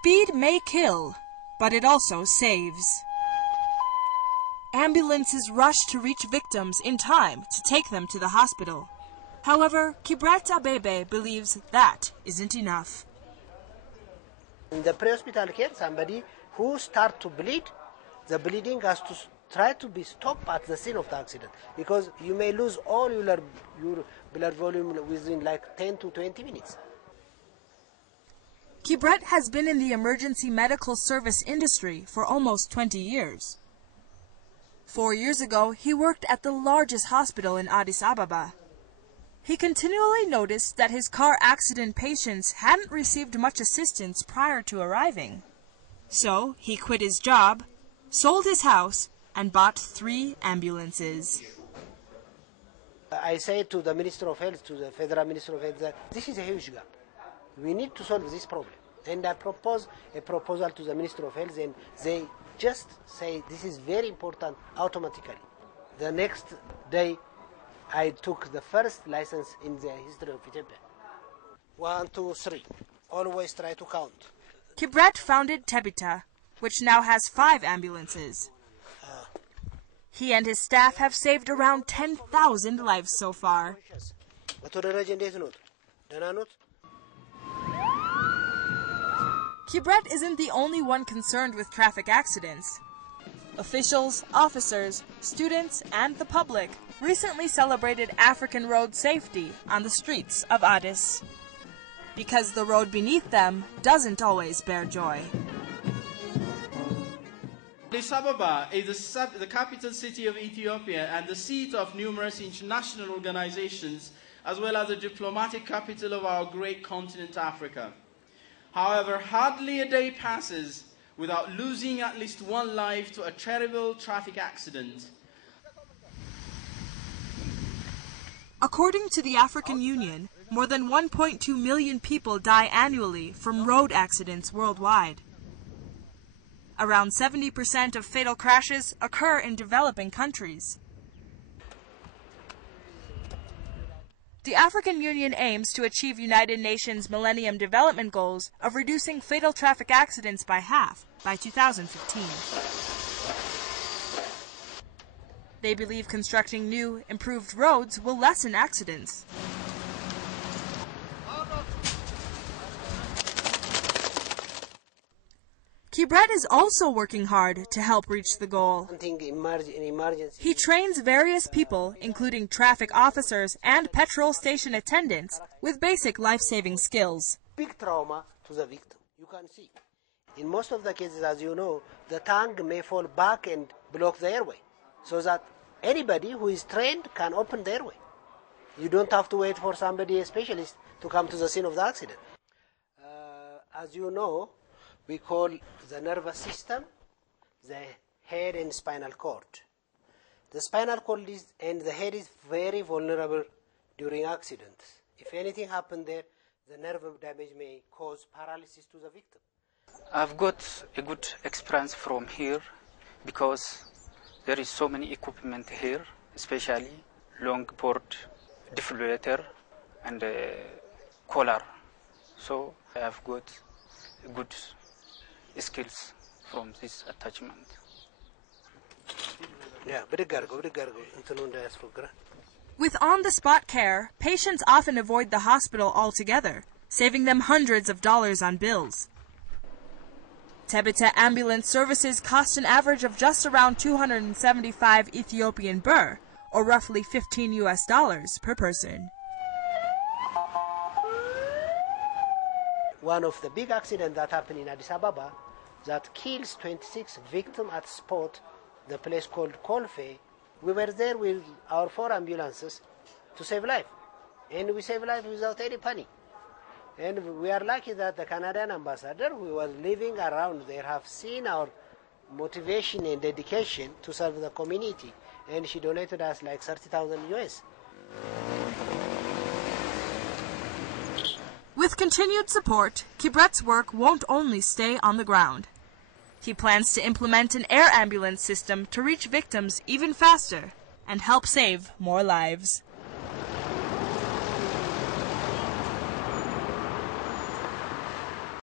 Speed may kill, but it also saves. Ambulances rush to reach victims in time to take them to the hospital. However, Tebita believes that isn't enough. In the pre-hospital care, somebody who starts to bleed, the bleeding has to try to be stopped at the scene of the accident, because you may lose all your blood volume within like 10 to 20 minutes. Tebita has been in the emergency medical service industry for almost 20 years. 4 years ago, he worked at the largest hospital in Addis Ababa. He continually noticed that his car accident patients hadn't received much assistance prior to arriving. So he quit his job, sold his house, and bought 3 ambulances. I say to the Minister of Health, to the Federal Minister of Health, that this is a huge gap. We need to solve this problem. And I propose a proposal to the Minister of Health, and they just say this is very important automatically. The next day, I took the first license in the history of Ethiopia. 1, 2, 3. Always try to count. Tebita founded Tebita, which now has 5 ambulances. He and his staff have saved around 10,000 lives so far. Tebita isn't the only one concerned with traffic accidents. Officials, officers, students, and the public recently celebrated African road safety on the streets of Addis, because the road beneath them doesn't always bear joy. Addis Ababa is the capital city of Ethiopia and the seat of numerous international organizations, as well as the diplomatic capital of our great continent, Africa. However, hardly a day passes without losing at least one life to a terrible traffic accident. According to the African Union, more than 1.2 million people die annually from road accidents worldwide. Around 70% of fatal crashes occur in developing countries. The African Union aims to achieve United Nations Millennium Development Goals of reducing fatal traffic accidents by half by 2015. They believe constructing new, improved roads will lessen accidents. Tebita is also working hard to help reach the goal. He trains various people, including traffic officers and petrol station attendants, with basic life-saving skills. Big trauma to the victim. You can see. In most of the cases, as you know, the tank may fall back and block the airway, so that anybody who is trained can open the airway. You don't have to wait for somebody, a specialist, to come to the scene of the accident. As you know, we call the nervous system the head and spinal cord. The spinal cord and the head is very vulnerable during accidents. If anything happens there, the nerve damage may cause paralysis to the victim. I've got a good experience from here because there is so many equipment here, especially long board defibrillator and collar. So I have got good skills from this attachment. With on-the-spot care, patients often avoid the hospital altogether, saving them hundreds of dollars on bills. Tebita ambulance services cost an average of just around 275 Ethiopian birr, or roughly $15 per person. One of the big accidents that happened in Addis Ababa that kills 26 victims at spot, the place called Kolfe. We were there with our 4 ambulances to save life. And we save life without any panic. And we are lucky that the Canadian ambassador who was living around there have seen our motivation and dedication to serve the community. And she donated us like 30,000 US. With continued support, Tebita's work won't only stay on the ground. He plans to implement an air ambulance system to reach victims even faster and help save more lives.